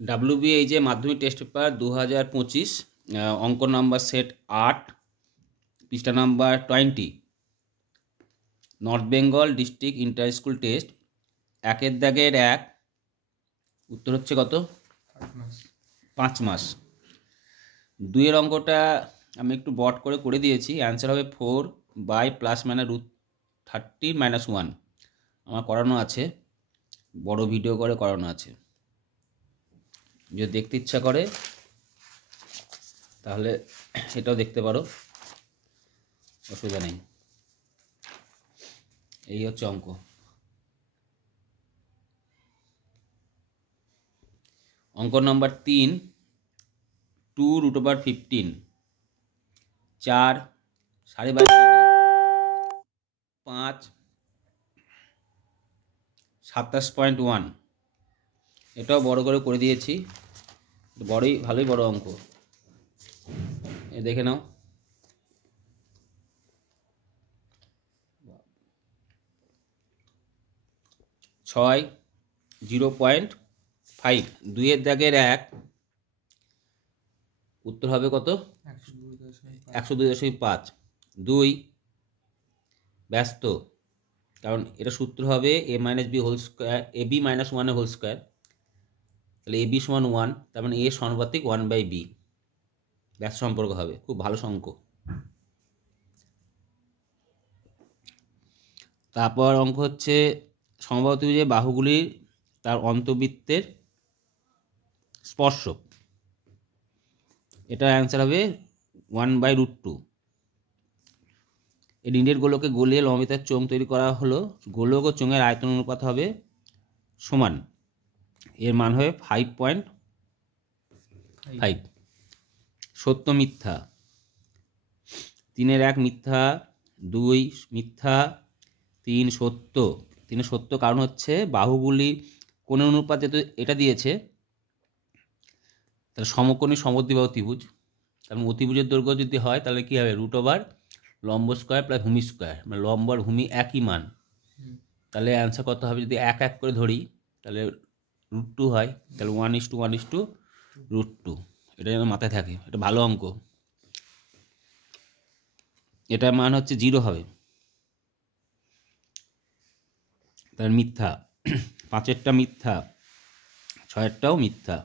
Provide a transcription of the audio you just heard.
WB এই যে মাধ্যমিক টেস্ট পেপার 2025 অঙ্ক নাম্বার সেট 8 পৃষ্ঠা number 20 north Bengal district inter school test 1 দাগের 1 উত্তর হচ্ছে কত? 5 মাস। 2 এর অঙ্কটা আমি একটু বট করে দিয়েছি। অ্যান্সার হবে 4 বাই প্লাস মাইনাস √30 - 1 আমার করানো আছে, বড় ভিডিও করে করানো আছে। যদি দেখতে ইচ্ছা করে তাহলে এটাও দেখতে পারো, অসুবিধা নেই। এই হচ্ছে অঙ্ক। অঙ্ক নম্বর 3 2√15 4 22.5 5 27.1 এটাও বড় করে দিয়েছি, ভালোই বড় অঙ্ক, দেখে নাও। 6 0.5 2 এর দাগের 1 উত্তর হবে কত? 102.5। 2 ব্যস্ত, কারণ এটা সূত্র হবে a - b whole square, ab - 1 whole square, তাহলে ab = 1, তার মানে a সমানুপাতিক 1/b, ব্যস্ত সম্পর্ক হবে। খুব ভালো অঙ্ক। তারপর অঙ্ক হচ্ছে সমবাহু ত্রিভুজের বাহুগুলির তার অন্তবৃত্তের স্পর্শক, এটার অ্যান্সার হবে 1/√2। এই নিচের গোলকে গলিয়ে লম্বিতার চোঙ তৈরি করা হলো, গোলক ও চোঙের আয়তন অনুপাত হবে সমান, এর মান হবে 5.5। সত্য মিথ্যা। 3 এর 1 মিথ্যা, 2 মিথ্যা, 3 সত্য। 3 সত্য কারণ হচ্ছে বাহুগুলি কোণের অনুপাত যেহেতু এটা দিয়েছে, তাহলে সমকোণী সমদ্বিবাহু ত্রিভুজ, কারণ অতিভুজের দৈর্ঘ্য যদি হয় তাহলে কী হবে? √ লম্ব স্কোয়ার প্লাস ভূমি স্কোয়ার, মানে লম্ব আর ভূমি একই মান। তাহলে অ্যান্সার কত হবে? যদি 1 1 করে ধরি তাহলে √2 হয়, তাহলে 1:1:√2। এটা যেন মাথায় থাকে, এটা ভালো অঙ্ক। এটার মান হচ্ছে 0 হবে, তাহলে মিথ্যা। 5এরটা মিথ্যা, 6এরটাও মিথ্যা।